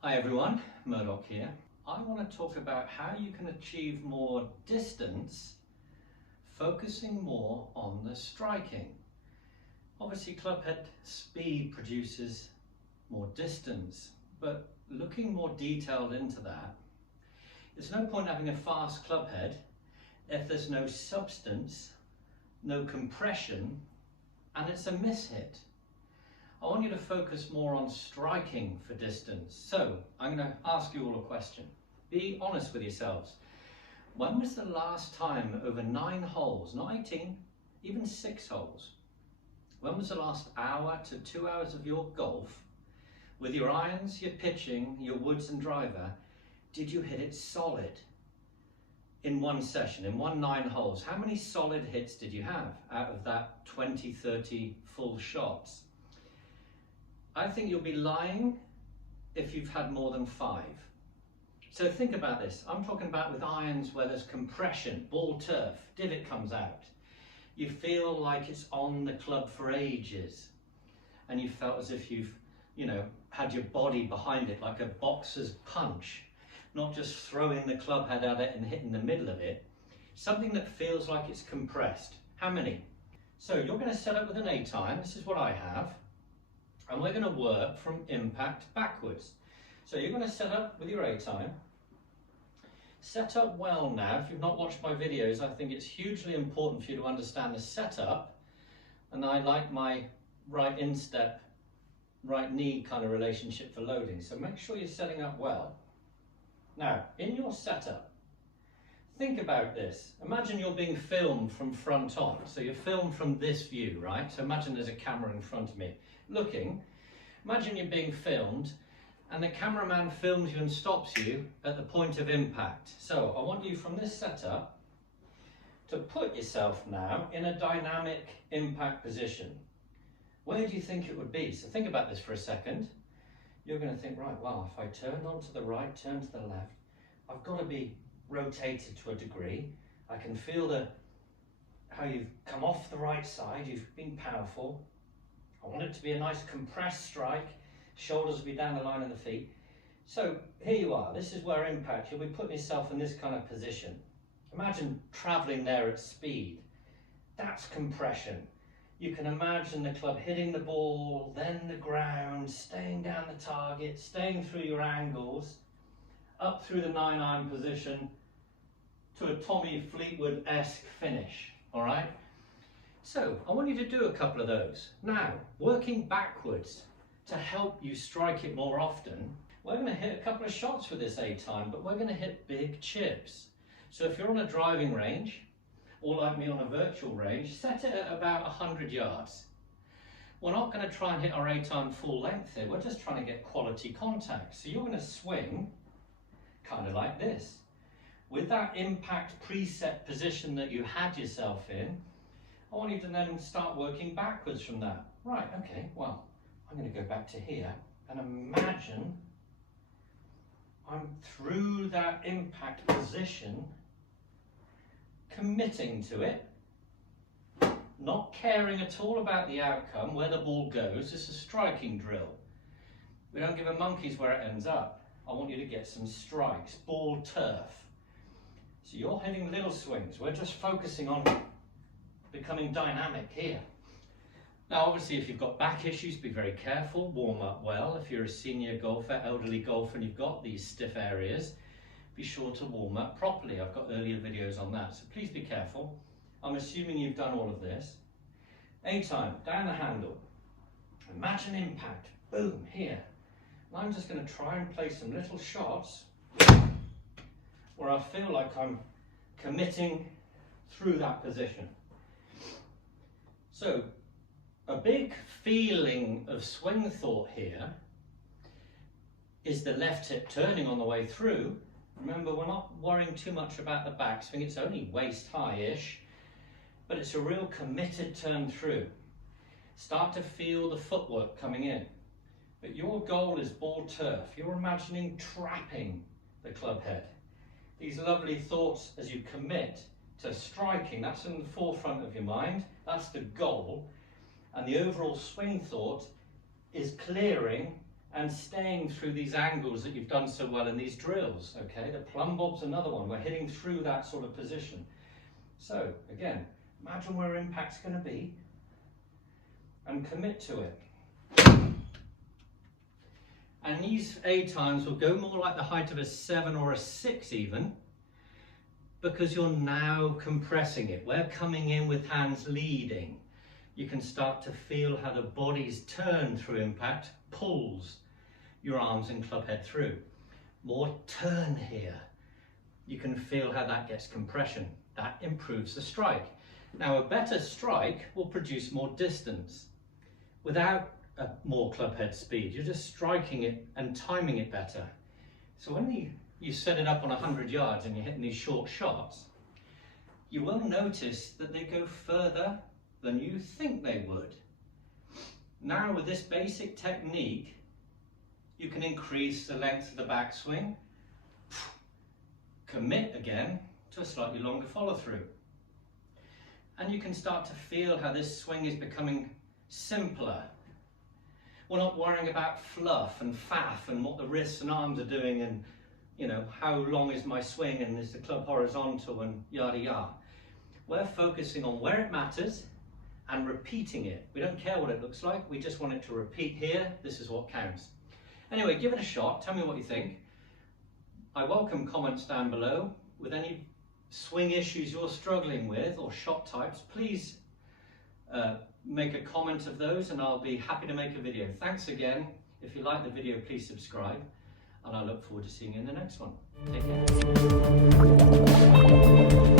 Hi everyone, Murdoch here. I want to talk about how you can achieve more distance focusing more on the striking. Obviously clubhead speed produces more distance, but looking more detailed into that, there's no point having a fast clubhead if there's no substance, no compression, and it's a mishit. I want you to focus more on striking for distance. So I'm going to ask you all a question. Be honest with yourselves. When was the last time over 9 holes, not 18, even 6 holes, when was the last hour to 2 hours of your golf, with your irons, your pitching, your woods and driver, did you hit it solid? In one session, in 9 holes, how many solid hits did you have out of that 20, 30 full shots? I think you'll be lying if you've had more than 5. So think about this. I'm talking about with irons where there's compression, ball turf, divot comes out. You feel like it's on the club for ages. And you felt as if you've, had your body behind it like a boxer's punch. Not just throwing the club head at it and hitting the middle of it. Something that feels like it's compressed. How many? So you're going to set up with an A-time. This is what I have. And we're going to work from impact backwards. So you're going to set up with your A-time. Set up well now. If you've not watched my videos, I think it's hugely important for you to understand the setup. And I like my right instep, right knee kind of relationship for loading. So make sure you're setting up well. Now, in your setup, think about this. Imagine you're being filmed from front on. So you're filmed from this view, right? So imagine there's a camera in front of me. Looking, imagine you're being filmed and the cameraman films you and stops you at the point of impact. So I want you from this setup to put yourself now in a dynamic impact position. Where do you think it would be? So think about this for a second. You're going to think, right, well, if I turned onto the right, turn to the left, I've got to be rotated to a degree. I can feel how you've come off the right side, you've been powerful. I want it to be a nice compressed strike, shoulders will be down the line of the feet. So here you are, this is where impact, you'll be putting yourself in this kind of position. Imagine traveling there at speed. That's compression. You can imagine the club hitting the ball, then the ground, staying down the target, staying through your angles, up through the 9-iron position to a Tommy Fleetwood-esque finish, all right? So I want you to do a couple of those. Now, working backwards to help you strike it more often, we're going to hit a couple of shots with this A-time, but we're going to hit big chips. So if you're on a driving range, or like me on a virtual range, set it at about 100 yards. We're not going to try and hit our A-time full length here, we're just trying to get quality contact. So you're going to swing kind of like this. With that impact preset position that you had yourself in, I want you to then start working backwards from that. Right, okay, well, I'm going to go back to here and imagine I'm through that impact position, committing to it, not caring at all about the outcome, where the ball goes. It's a striking drill. We don't give a monkey's where it ends up. I want you to get some strikes, ball turf. So you're hitting little swings. We're just focusing on becoming dynamic here. Now obviously if you've got back issues, be very careful, warm up well. If you're a senior golfer, elderly golfer and you've got these stiff areas, be sure to warm up properly. I've got earlier videos on that, so please be careful. I'm assuming you've done all of this. A-time, down the handle. Imagine impact, boom, here. And I'm just going to try and play some little shots where I feel like I'm committing through that position. So, a big feeling of swing thought here is the left hip turning on the way through. Remember, we're not worrying too much about the backswing, it's only waist high-ish, but it's a real committed turn through. Start to feel the footwork coming in. But your goal is ball turf. You're imagining trapping the club head. These lovely thoughts as you commit to striking, that's in the forefront of your mind, that's the goal. And the overall swing thought is clearing and staying through these angles that you've done so well in these drills, okay? The plumb bob's another one. We're hitting through that sort of position. So, again, imagine where impact's going to be and commit to it. And these A times will go more like the height of a 7 or a 6 even, because you're now compressing it. We're coming in with hands leading. You can start to feel how the body's turn through impact pulls your arms and club head through. More turn here. You can feel how that gets compression. That improves the strike. Now a better strike will produce more distance without more club head speed. You're just striking it and timing it better. So when you set it up on 100 yards and you're hitting these short shots, you will notice that they go further than you think they would. Now with this basic technique, you can increase the length of the backswing, commit again to a slightly longer follow through. And you can start to feel how this swing is becoming simpler. We're not worrying about fluff and faff and what the wrists and arms are doing and, you know, how long is my swing and is the club horizontal and yada yada. We're focusing on where it matters and repeating it. We don't care what it looks like, we just want it to repeat here. This is what counts. Anyway, give it a shot, tell me what you think. I welcome comments down below with any swing issues you're struggling with or shot types. Please make a comment of those and I'll be happy to make a video. Thanks again. If you like the video, please subscribe and I look forward to seeing you in the next one. Take care.